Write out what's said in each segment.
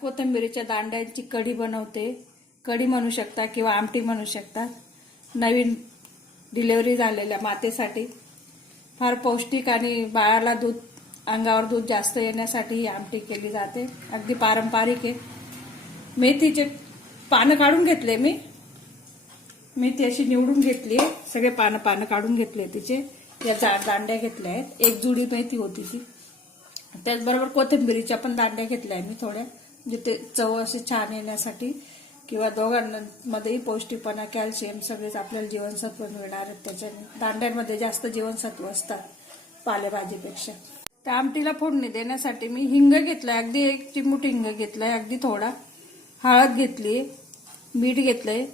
कोथिंबिरीच्या दांड्यांची कढी बनवते. कढी म्हणू शकता किंवा आमटी म्हणू शकता. नवीन डिलेवरी झालेल्या मातेसाठी. फार पौष्टिक आणि बाळाला दूध अंगावर दूध जास्त येण्यासाठी ही आमटी केली जाते. अगदी पारंपरिक आहे. मेथीचे पानं काढून घेतले मी. मेथी अशी निवडून घेतली सगळे पानं पानं काढून घेतले तिचे. या जा दांड्या घेतल्या आहेत. एक जुडी मेथी होती ती. त्याचबरोबर कोथिंबिरीच्या पण दांड्या घेतल्या आहे मी थोड्या. म्हणजे जिथे चव असे छान येण्यासाठी किंवा दोघांमध्येही पौष्टिकपणा कॅल्शियम सगळेच आपल्याला जीवनसत्व मिळणार आहेत. त्याच्याने दांड्यांमध्ये जास्त जीवनसत्व असतात पालेभाजीपेक्षा. त्या आमटीला फोडणी देण्यासाठी मी हिंग घेतलाय अगदी एक चिमूट हिंग घेतलाय अगदी थोडा. हळद घेतली मीठ घेतलंय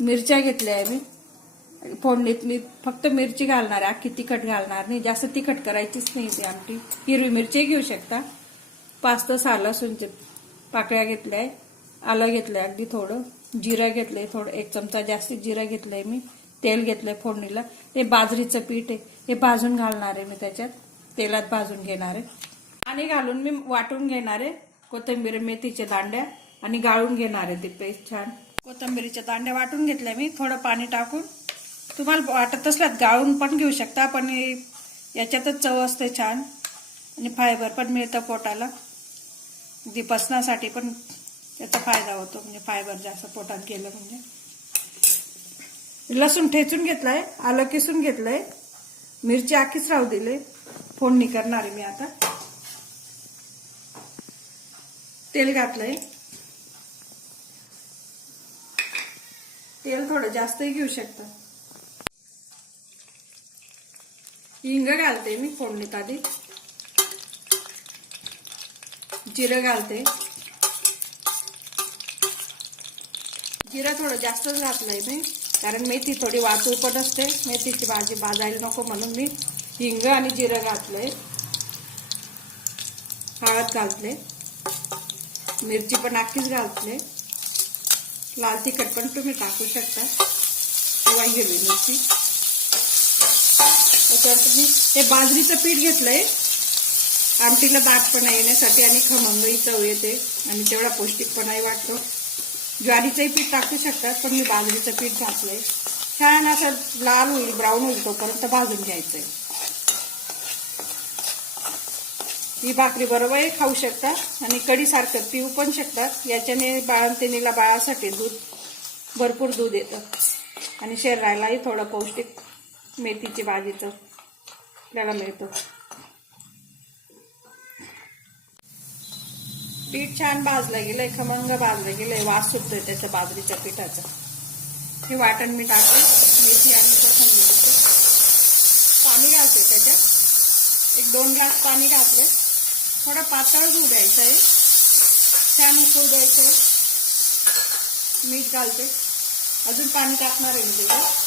मिरच्या घेतल्या आहे मी. फोडणीत मी फक्त मिरची घालणार आहे अख्खी तिखट घालणार नाही जास्त तिखट करायचीच नाही ती आमटी. हिरवी मिरची घेऊ शकता. पाच तर सहा लसूणचे पाकळ्या घेतल्या आहे आलं घेतलंय अगदी थोडं. जिरं घेतलंय थोडं एक चमचा जास्तीत जिरं घेतलंय मी. तेल घेतलंय फोडणीला. हे बाजरीचं पीठ आहे. हे भाजून घालणार आहे मी त्याच्यात. तेलात भाजून घेणार आहे. पाणी घालून मी वाटून घेणार आहे कोथिंबीर मेथीच्या दांड्या आणि गाळून घेणार आहे ते पेस्ट छान. कोथिंबीरीच्या दांड्या वाटून घेतल्या मी. थोडं पाणी टाकून. तुम्हाला वाटत असल्यात गाळून पण घेऊ शकता पण याच्यातच चव असते छान. आणि फायबर पण मिळतं पोटाला. अगदी पचनासाठी पण त्याचा फायदा होतो म्हणजे फायबर जास्त पोटात गेलं म्हणजे. लसूण ठेचून घेतलाय आलं किसून घेतलंय मिरची आखीच राहू दिले. फोडणी करणार आहे मी आता. तेल घातलंय. तेल थोडं जास्तही घेऊ शकता. हिंग घालते मी फोडणीत आधी. जिरं घालते. जिरं थोडं जास्तच घातलंय मी कारण मेथी थोडी वातूळ पण असते. मेथीची भाजी भाजायला नको म्हणून मी हिंग आणि जिरं घातलंय. हळद घातले मिरची पण आखीच घालतले लाल तिखट पण तुम्ही टाकू शकता. किंवा हिरवी मिरची. त्याच्यावर तुम्ही हे बाजरीचं पीठ घेतलंय. आमटीला दाटपणा येण्यासाठी आणि खमंगही चव येते आणि तेवढा पौष्टिकपणाही वाटतो. ज्वारीचंही पीठ टाकू शकतात पण मी बाजरीचं पीठ घातलंय. छान असं लाल होईल ब्राऊन होईल तोपर्यंत भाजून घ्यायचंय. ही भाकरी बरोबरही खाऊ शकतात आणि कढीसारखं पिऊ पण शकतात. याच्याने बाळंतिनीला बाळासाठी दूध भरपूर दूध येतं. आणि शरीरालाही थोडं पौष्टिक मेथीची भाजीचं आपल्याला मिळतं. पीठ छान भाजलं गेलंय खमंग भाजलं गेलंय वास सुटतोय त्याच्या बाजरीच्या पिठाचा. हे वाटण मी टाकते. मेथी आणि कोथिंबीरचं पाणी घालते त्याच्यात. एक दोन ग्लास पाणी घातले. थोडं पातळ होऊ द्यायचं आहे. छान उकळू द्यायचं आहे. मीठ घालते. अजून पाणी टाकणार आहे मी त्याच्यात.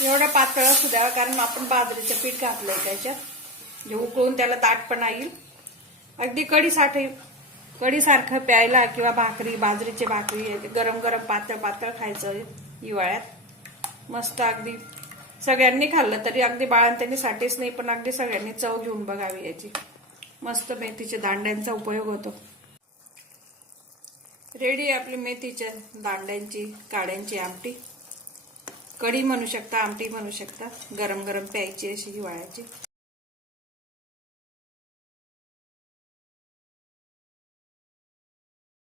एवढं पातळ असू द्यावं कारण आपण बाजरीचं पीठ घातलंय त्याच्यात. म्हणजे उकळून त्याला ताटपणा येईल. अगदी कढीसाठी कढीसारखं प्यायला किंवा भाकरी बाजरीची भाकरी गरम गरम पातळ पातळ खायचं हिवाळ्यात. मस्त अगदी सगळ्यांनी खाल्लं तरी अगदी बाळंतणीसाठीच नाही पण अगदी सगळ्यांनी चव घेऊन बघावी याची. मस्त मेथीच्या दांड्यांचा उपयोग होतो. रेडी आपली मेथीच्या दांड्यांची काड्यांची आमटी. कढी म्हणू शकता आमटी म्हणू शकता गरम गरम प्यायची अशी हिवाळ्याची.